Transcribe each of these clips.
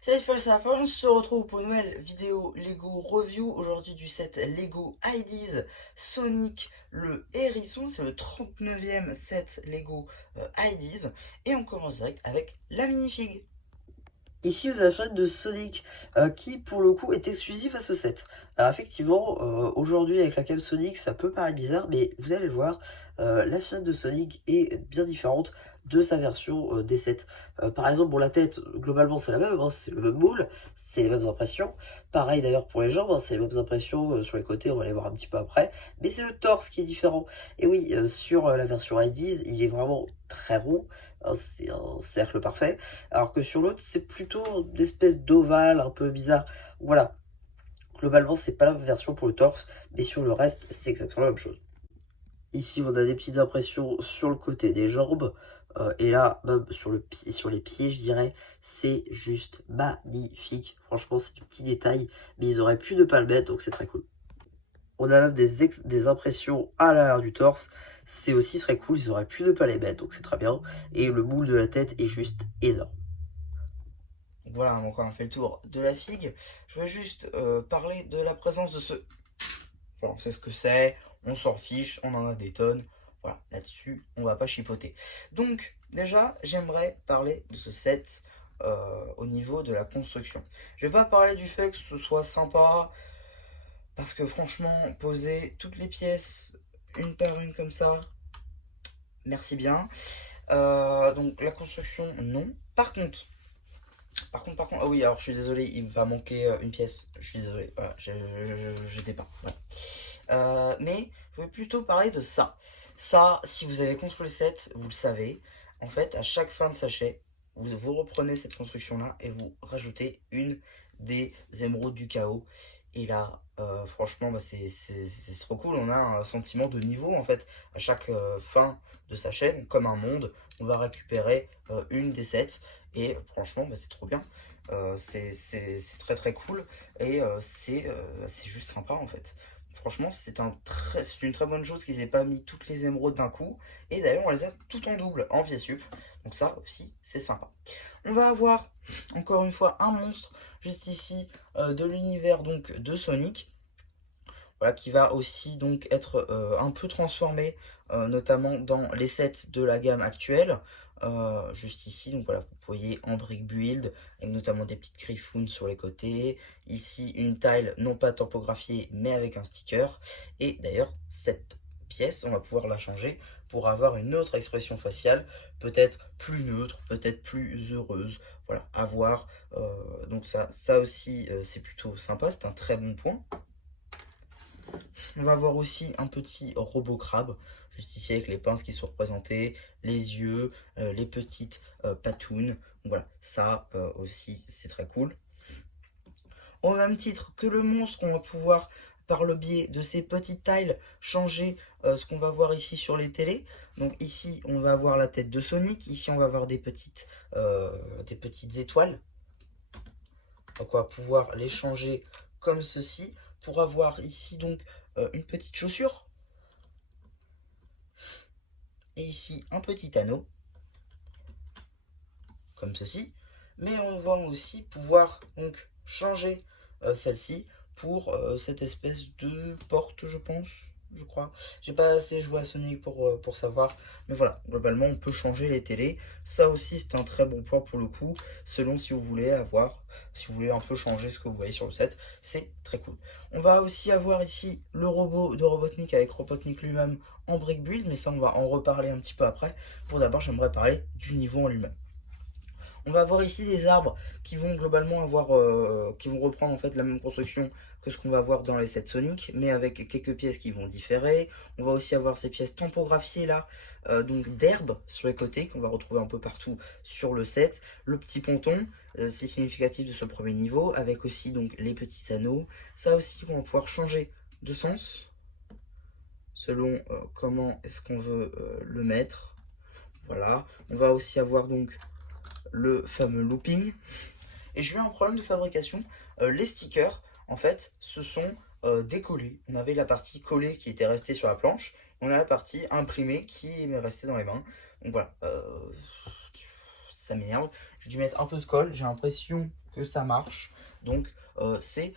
Salut c'est la fin, on se retrouve pour une nouvelle vidéo Lego Review, aujourd'hui du set Lego IDs Sonic le Hérisson, c'est le 39e set Lego IDs, et on commence direct avec la minifig. Ici, vous avez la fenêtre de Sonic, qui pour le coup est exclusif à ce set. Alors effectivement, aujourd'hui avec la cam Sonic, ça peut paraître bizarre, mais vous allez le voir, la fenêtre de Sonic est bien différente de sa version des sets. Par exemple, bon, la tête, globalement, c'est la même, hein, c'est le même moule, c'est les mêmes impressions. Pareil d'ailleurs pour les jambes, hein, c'est les mêmes impressions sur les côtés, on va les voir un petit peu après. Mais c'est le torse qui est différent. Et oui, sur la version IDs, il est vraiment très rond, hein, c'est un cercle parfait. Alors que sur l'autre, c'est plutôt une espèce d'ovale un peu bizarre. Voilà, globalement, c'est pas la même version pour le torse, mais sur le reste, c'est exactement la même chose. Ici, on a des petites impressions sur le côté des jambes. Et là, même sur les pieds, je dirais, c'est juste magnifique. Franchement, c'est des petits détails, mais ils auraient pu ne pas le mettre, donc c'est très cool. On a même des impressions à l'arrière du torse. C'est aussi très cool, ils auraient pu ne pas les mettre, donc c'est très bien. Et le moule de la tête est juste énorme. Donc voilà, donc on a fait le tour de la figue. Je vais juste parler de la présence de ce... Voilà, on sait ce que c'est, on s'en fiche, on en a des tonnes. Voilà, là-dessus, on va pas chipoter. Donc, déjà, j'aimerais parler de ce set au niveau de la construction. Je vais pas parler du fait que ce soit sympa, parce que franchement, poser toutes les pièces une par une comme ça, merci bien. Donc, la construction, non. Par contre, ah oui, alors je suis désolé, il va manquer une pièce. Je suis désolé, voilà, j'étais pas. Voilà. Mais je vais plutôt parler de ça. Ça, si vous avez construit le set, vous le savez. En fait, à chaque fin de sachet, vous reprenez cette construction-là et vous rajoutez une des émeraudes du chaos. Et là, franchement, bah, c'est trop cool. On a un sentiment de niveau en fait. À chaque fin de sa chaîne, comme un monde, on va récupérer une des sets. Et franchement, bah, c'est trop bien. C'est très très cool. Et c'est juste sympa en fait. Franchement, c'est une très bonne chose qu'ils aient pas mis toutes les émeraudes d'un coup. Et d'ailleurs, on les a tout en double, en pièces sup. Donc ça aussi, c'est sympa. On va avoir, encore une fois, un monstre, juste ici, de l'univers donc de Sonic. Voilà, qui va aussi donc être un peu transformé, notamment dans les sets de la gamme actuelle. Juste ici, donc voilà, vous voyez en brick build, avec notamment des petites griffounes sur les côtés. Ici, une tile non pas topographiée, mais avec un sticker. Et d'ailleurs, cette pièce, on va pouvoir la changer pour avoir une autre expression faciale, peut-être plus neutre, peut-être plus heureuse. Voilà, à voir. Donc ça aussi, c'est plutôt sympa, c'est un très bon point. On va avoir aussi un petit robot crabe, juste ici avec les pinces qui sont représentées, les yeux, les petites patounes. Donc voilà, ça aussi c'est très cool. Au même titre que le monstre, on va pouvoir, par le biais de ces petites tiles, changer ce qu'on va voir ici sur les télés. Donc ici, on va avoir la tête de Sonic. Ici, on va avoir des petites étoiles. Donc on va pouvoir les changer comme ceci pour avoir ici donc une petite chaussure. Et ici un petit anneau, comme ceci. Mais on va aussi pouvoir donc changer celle-ci pour cette espèce de porte, je pense, je crois. J'ai pas assez joué à Sonic pour savoir. Mais voilà, globalement, on peut changer les télés. Ça aussi, c'est un très bon point pour le coup, selon si vous voulez avoir, si vous voulez un peu changer ce que vous voyez sur le set. C'est très cool. On va aussi avoir ici le robot de Robotnik avec Robotnik lui-même en brick build, mais ça, on va en reparler un petit peu après. Pour d'abord, j'aimerais parler du niveau en lui-même. On va avoir ici des arbres qui vont globalement avoir, qui vont reprendre en fait la même construction que ce qu'on va voir dans les sets Sonic, mais avec quelques pièces qui vont différer. On va aussi avoir ces pièces tampographiées là, donc d'herbe sur les côtés qu'on va retrouver un peu partout sur le set. Le petit ponton, c'est significatif de ce premier niveau, avec aussi donc les petits anneaux. Ça aussi, on va pouvoir changer de sens selon comment est-ce qu'on veut le mettre. Voilà. On va aussi avoir donc le fameux looping. Et j'ai eu un problème de fabrication. Les stickers, en fait, se sont décollés. On avait la partie collée qui était restée sur la planche. On a la partie imprimée qui m'est restée dans les mains. Donc voilà. ça m'énerve. J'ai dû mettre un peu de colle, j'ai l'impression que ça marche. Donc c'est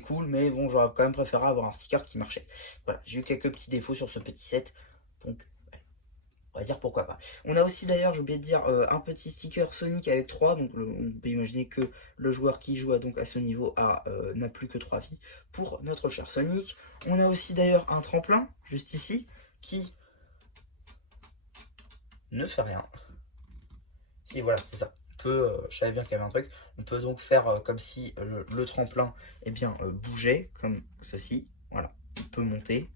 cool, mais bon, j'aurais quand même préféré avoir un sticker qui marchait. Voilà, j'ai eu quelques petits défauts sur ce petit set, donc on va dire pourquoi pas. On a aussi d'ailleurs, j'ai oublié de dire, un petit sticker Sonic avec 3, donc on peut imaginer que le joueur qui joue donc à ce niveau n'a plus que 3 vies pour notre cher Sonic. On a aussi d'ailleurs un tremplin, juste ici, qui ne fait rien. Si, voilà, c'est ça. Je savais bien qu'il y avait un truc. On peut donc faire comme si le tremplin bougeait, comme ceci. Voilà, il peut monter.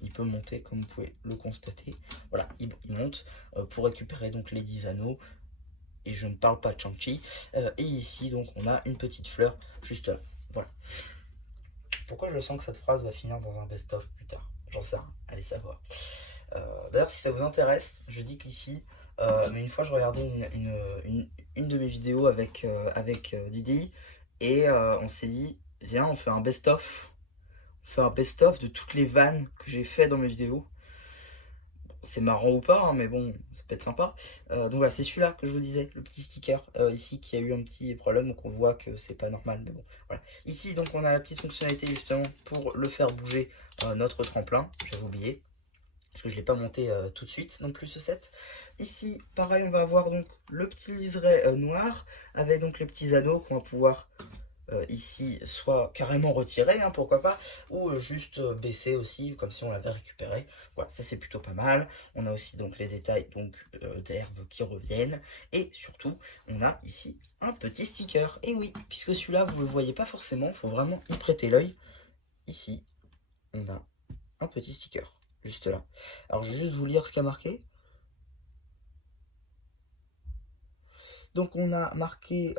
Il peut monter comme vous pouvez le constater. Voilà, il monte pour récupérer donc les 10 anneaux. Et je ne parle pas de Shang-Chi. Et ici, donc, on a une petite fleur juste là. Voilà. Pourquoi je sens que cette phrase va finir dans un best-of plus tard? J'en sais rien, allez savoir. D'ailleurs, si ça vous intéresse, je dis qu'ici, mais une fois je regardais une de mes vidéos avec Didi, et on s'est dit, viens, on fait un best-of. On fait un best-of de toutes les vannes que j'ai fait dans mes vidéos. Bon, c'est marrant ou pas, hein, mais bon, ça peut être sympa. Donc voilà, c'est celui-là que je vous disais, le petit sticker ici qui a eu un petit problème, donc on voit que c'est pas normal, mais bon, voilà. Ici, donc on a la petite fonctionnalité justement pour le faire bouger notre tremplin, j'avais oublié. Parce que je ne l'ai pas monté tout de suite non plus ce set. Ici, pareil, on va avoir donc le petit liseré noir avec donc les petits anneaux qu'on va pouvoir ici soit carrément retirer, hein, pourquoi pas, ou juste baisser aussi, comme si on l'avait récupéré. Voilà, ça c'est plutôt pas mal. On a aussi donc les détails donc d'herbes qui reviennent. Et surtout, on a ici un petit sticker. Et oui, puisque celui-là, vous ne le voyez pas forcément, il faut vraiment y prêter l'œil. Ici, on a un petit sticker. Juste là. Alors je vais juste vous lire ce qu'il y a marqué. Donc on a marqué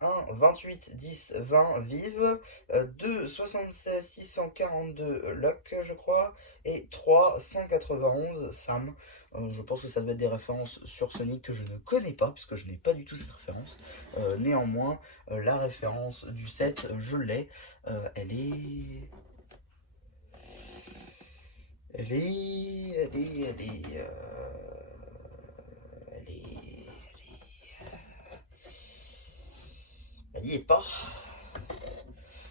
28 10 20 vive, 2 76 642 luck je crois, et 3 191 Sam. Je pense que ça doit être des références sur Sonic que je ne connais pas, puisque je n'ai pas du tout cette référence. Néanmoins, la référence du set, je l'ai. Elle est... Elle y est pas.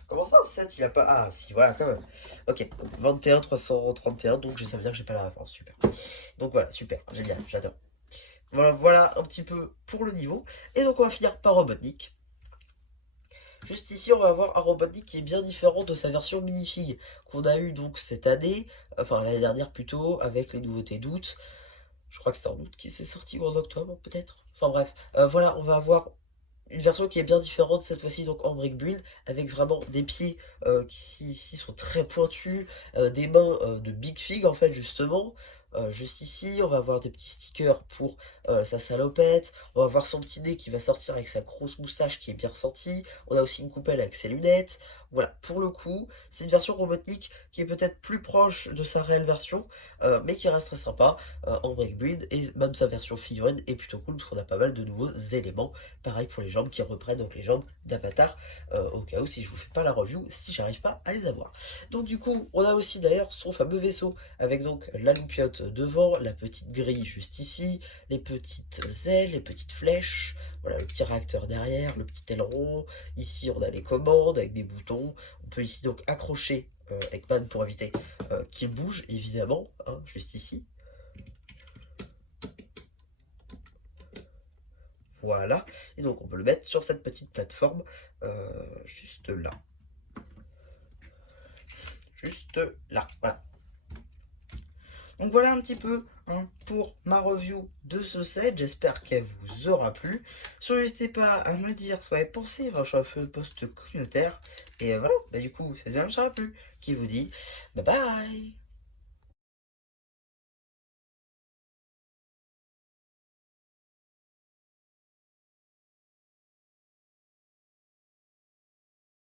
Comment ça, un 7 il a pas... Ah, si, voilà, quand même. Ok, 21 331, donc ça veut dire que j'ai pas la référence, super. Donc voilà, super, génial, j'adore. Voilà un petit peu pour le niveau. Et donc on va finir par Robotnik. Juste ici, on va avoir un Robotnik qui est bien différent de sa version minifig qu'on a eu donc cette année, enfin l'année dernière plutôt, avec les nouveautés d'août. Je crois que c'est en août qui s'est sorti, ou en octobre peut-être. Enfin bref, voilà, on va avoir une version qui est bien différente cette fois-ci, donc en brick build, avec vraiment des pieds qui ici sont très pointus, des mains de Big Fig en fait justement. Juste ici, on va avoir des petits stickers pour sa salopette. On va voir son petit nez qui va sortir avec sa grosse moustache qui est bien ressortie. On a aussi une coupelle avec ses lunettes. Voilà, pour le coup, c'est une version Robotnik qui est peut-être plus proche de sa réelle version, mais qui reste très sympa en break build. Et même sa version figurine est plutôt cool parce qu'on a pas mal de nouveaux éléments. Pareil pour les jambes qui reprennent donc les jambes d'Avatar, au cas où si je vous fais pas la review, si j'arrive pas à les avoir. Donc du coup, on a aussi d'ailleurs son fameux vaisseau avec donc la loupiote devant, la petite grille juste ici, les petites ailes, les petites flèches, voilà le petit réacteur derrière, le petit aileron. Ici on a les commandes avec des boutons. On peut ici donc accrocher Eggman pour éviter qu'il bouge évidemment, hein, juste ici. Voilà, et donc on peut le mettre sur cette petite plateforme juste là. Juste là, voilà. Donc voilà un petit peu hein, pour ma review de ce set, j'espère qu'elle vous aura plu. Surtout n'hésitez pas à me dire ce que vous avez pensé, je vais faire un post communautaire. Et voilà, bah du coup, c'est ça qui vous a plu, qui vous dit bye bye.